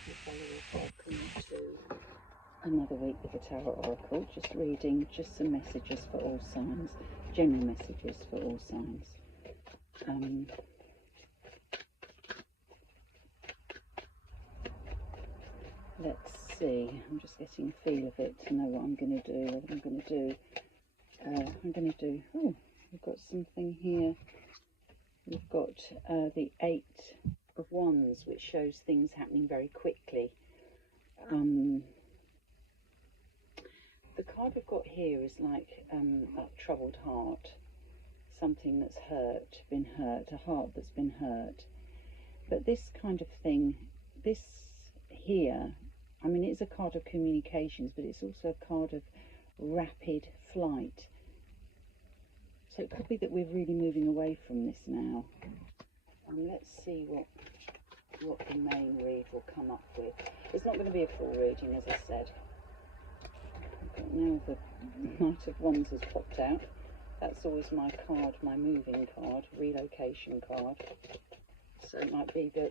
lovely followers, welcome to another week with the Tarot Oracle. Just reading just some messages for all signs, general messages for all signs. Let's see, I'm just getting a feel of it to know what I'm going to do, oh, we've got something here. We've got the Eight of Wands, which shows things happening very quickly. The card we've got here is like a troubled heart, something that's been hurt, a heart that's been hurt. But this kind of thing, this here, I mean, it's a card of communications, but it's also a card of rapid flight. So it could be that we're really moving away from this now. Let's see what the main read will come up with. It's not going to be a full reading, as I said. But now the Knight of Wands has popped out. That's always my card, my moving card, relocation card. So it might be that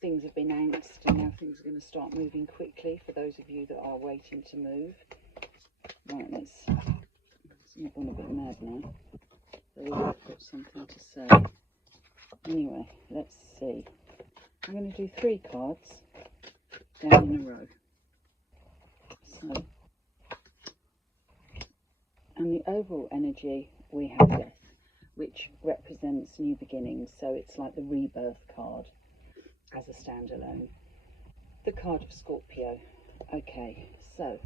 things have been angst and now things are going to start moving quickly for those of you that are waiting to move. Right, let's move on a bit mad now. They've all got something to say. Anyway, let's see. I'm going to do 3 cards down in a row. So, and the overall energy, we have Death, which represents new beginnings. So it's like the rebirth card as a standalone. The card of Scorpio. Okay, so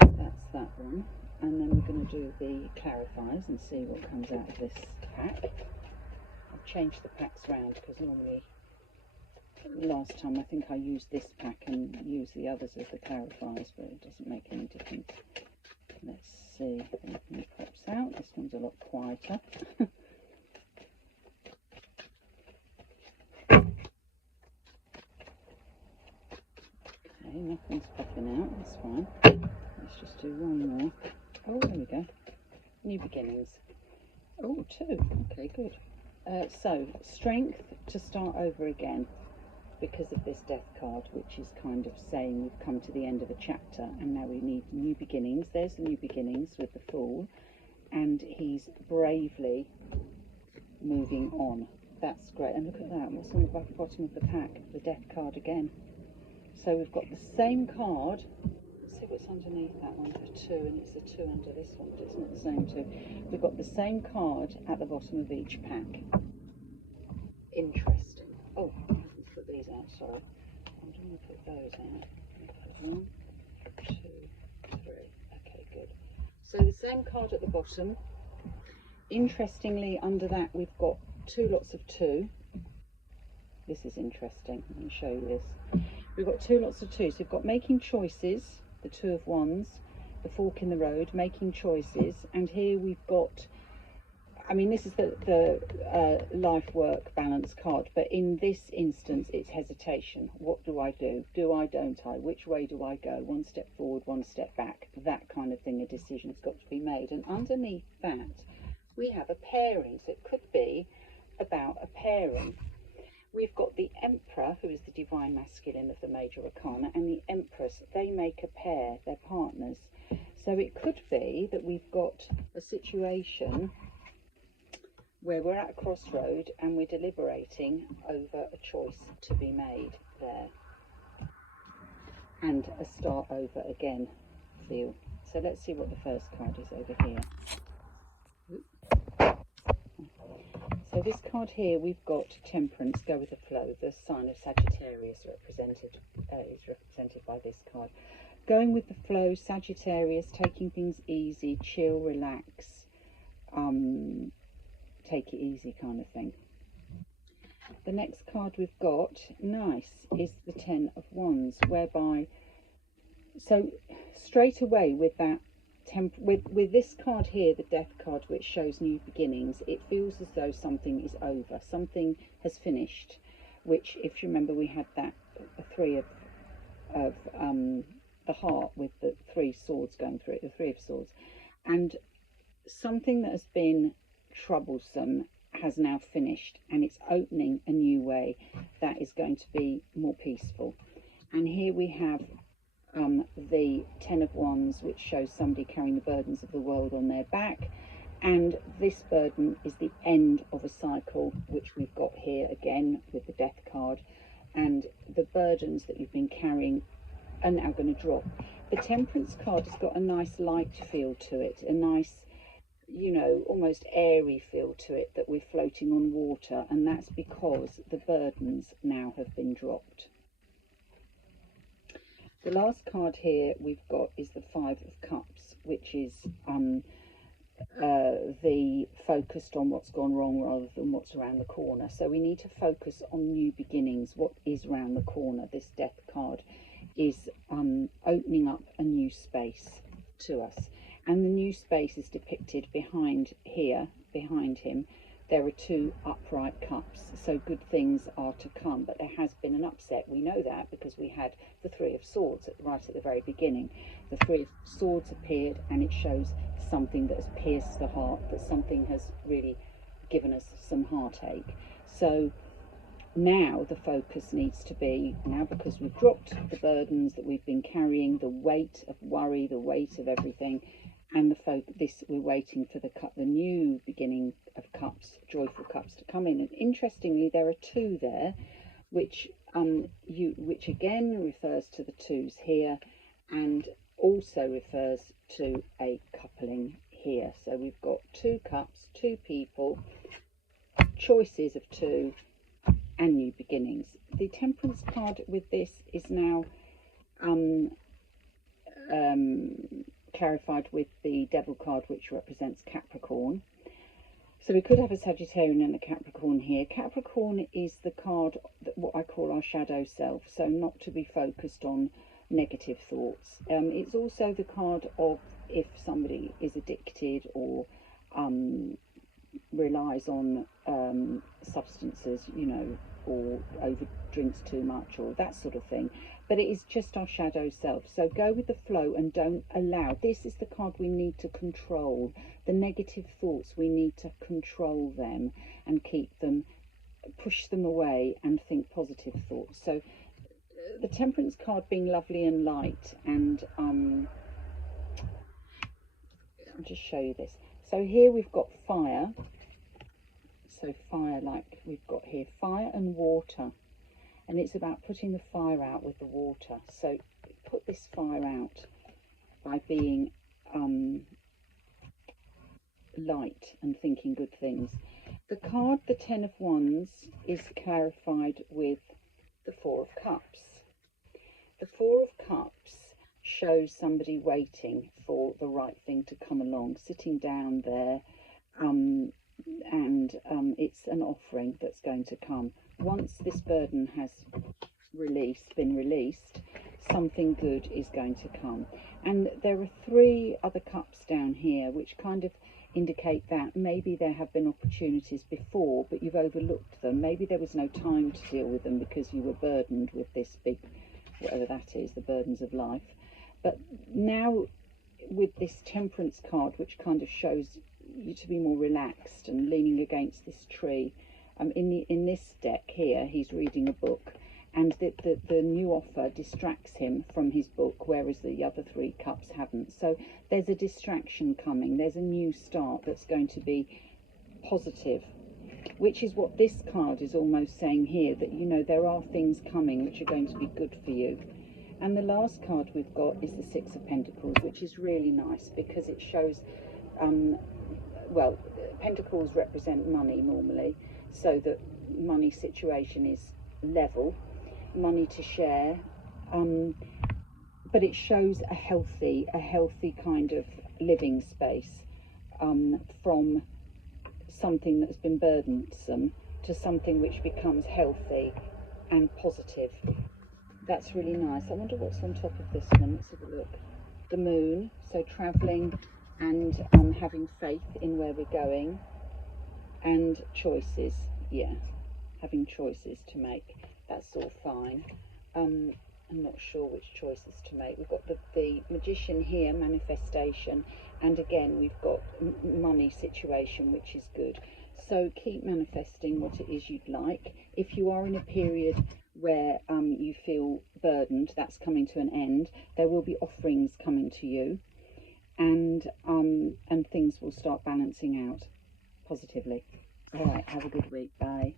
that's that one. And then we're going to do the clarifiers and see what comes out of this pack. I've changed the packs around because normally, last time I think I used this pack and used the others as the clarifiers, but it doesn't make any difference. Let's see if anything pops out. This one's a lot quieter. Okay, nothing's popping out, that's fine. Let's just do one more. Oh, there we go. New beginnings. Oh, 2. Okay, good. So, strength to start over again because of this Death card, which is kind of saying we've come to the end of a chapter and now we need new beginnings. There's the new beginnings with the Fool, and he's bravely moving on. That's great. And look at that. What's on the bottom of the pack? The Death card again. So we've got the same card. Let's see what's underneath that one. A 2, and it's a 2 under this one, but it's not the same 2. We've got the same card at the bottom of each pack. Interesting. Oh, I haven't put these out, sorry. I'm going to put those out. 1, 2, 3. Okay, good. So the same card at the bottom. Interestingly, under that we've got 2 lots of 2. This is interesting. Let me show you this. We've got 2 lots of 2. So we've got making choices, the 2 of Wands, the fork in the road, making choices. And here we've got, I mean, this is the life work balance card, but in this instance it's hesitation. What do I do? Do I, don't I? Which way do I go? 1 step forward, 1 step back, that kind of thing. A decision's got to be made. And underneath that we have a pairing, so it could be about a pairing. We've got the Emperor, who is the divine masculine of the major arcana, and the Empress. They make a pair, they're partners. So it could be that we've got a situation where we're at a crossroad and we're deliberating over a choice to be made there. And a start over again feel. So let's see what the first card is over here. So this card here, we've got Temperance, go with the flow. The sign of Sagittarius is represented by this card. Going with the flow, Sagittarius, taking things easy, chill, relax, take it easy kind of thing. The next card we've got, nice, is the 10 of Wands, whereby, so straight away with that, with this card here, the Death card, which shows new beginnings, it feels as though something is over, something has finished, which, if you remember, we had that 3 of the heart with the 3 swords going through it, the 3 of Swords, and something that has been troublesome has now finished, and it's opening a new way that is going to be more peaceful. And here we have the Ten of Wands, which shows somebody carrying the burdens of the world on their back. And this burden is the end of a cycle, which we've got here again with the Death card. And the burdens that you've been carrying are now going to drop. The Temperance card has got a nice light feel to it, a nice, you know, almost airy feel to it, that we're floating on water, and that's because the burdens now have been dropped. The last card here we've got is the Five of Cups, which is the focused on what's gone wrong rather than what's around the corner. So we need to focus on new beginnings, what is around the corner. This Death card is opening up a new space to us, and the new space is depicted behind here. Behind him there are two upright cups, so good things are to come. But there has been an upset, we know that, because we had the Three of Swords right at the very beginning. The Three of Swords appeared, and it shows something that has pierced the heart, that something has really given us some heartache. So now the focus needs to be, now because we've dropped the burdens that we've been carrying, the weight of worry, the weight of everything, and we're waiting for the new beginning of cups, joyful cups, to come in. And interestingly, there are two there, which again refers to the twos here, and also refers to a coupling here. So we've got two cups, two people, choices of two, and new beginnings. The Temperance card with this is now clarified with the Devil card, which represents Capricorn. So we could have a Sagittarian and a Capricorn here. Capricorn is the card that what I call our shadow self, so not to be focused on negative thoughts. It's also the card of if somebody is addicted or relies on substances, you know, or over drinks too much or that sort of thing. But it is just our shadow self. So go with the flow and don't allow. This is the card we need to control. The negative thoughts, we need to control them and keep them, push them away and think positive thoughts. So the Temperance card being lovely and light, and I'll just show you this. So here we've got fire. So fire, like we've got here, fire and water. And it's about putting the fire out with the water. So put this fire out by being light and thinking good things. The card, the Ten of Wands, is clarified with the Four of Cups. The Four of Cups shows somebody waiting for the right thing to come along, sitting down there, and it's an offering that's going to come. Once this burden has been released, something good is going to come. And there are three other cups down here which kind of indicate that maybe there have been opportunities before, but you've overlooked them. Maybe there was no time to deal with them because you were burdened with this big, whatever that is, the burdens of life. But now with this Temperance card, which kind of shows you to be more relaxed and leaning against this tree, in this deck here, he's reading a book, and the new offer distracts him from his book, whereas the other three cups haven't. So there's a distraction coming. There's a new start that's going to be positive, which is what this card is almost saying here, that, you know, there are things coming which are going to be good for you. And the last card we've got is the Six of Pentacles, which is really nice because it shows, well, pentacles represent money normally, so that money situation is level, money to share, but it shows a healthy kind of living space, from something that's been burdensome to something which becomes healthy and positive. That's really nice. I wonder what's on top of this one. Let's have a look. The moon, so travelling and having faith in where we're going, and choices. Yeah, having choices to make. That's all fine. I'm not sure which choices to make. We've got the Magician here, manifestation, and again we've got money situation, which is good. So keep manifesting what it is you'd like. If you are in a period where you feel burdened, that's coming to an end. There will be offerings coming to you, and things will start balancing out positively. All right, have a good week. Bye.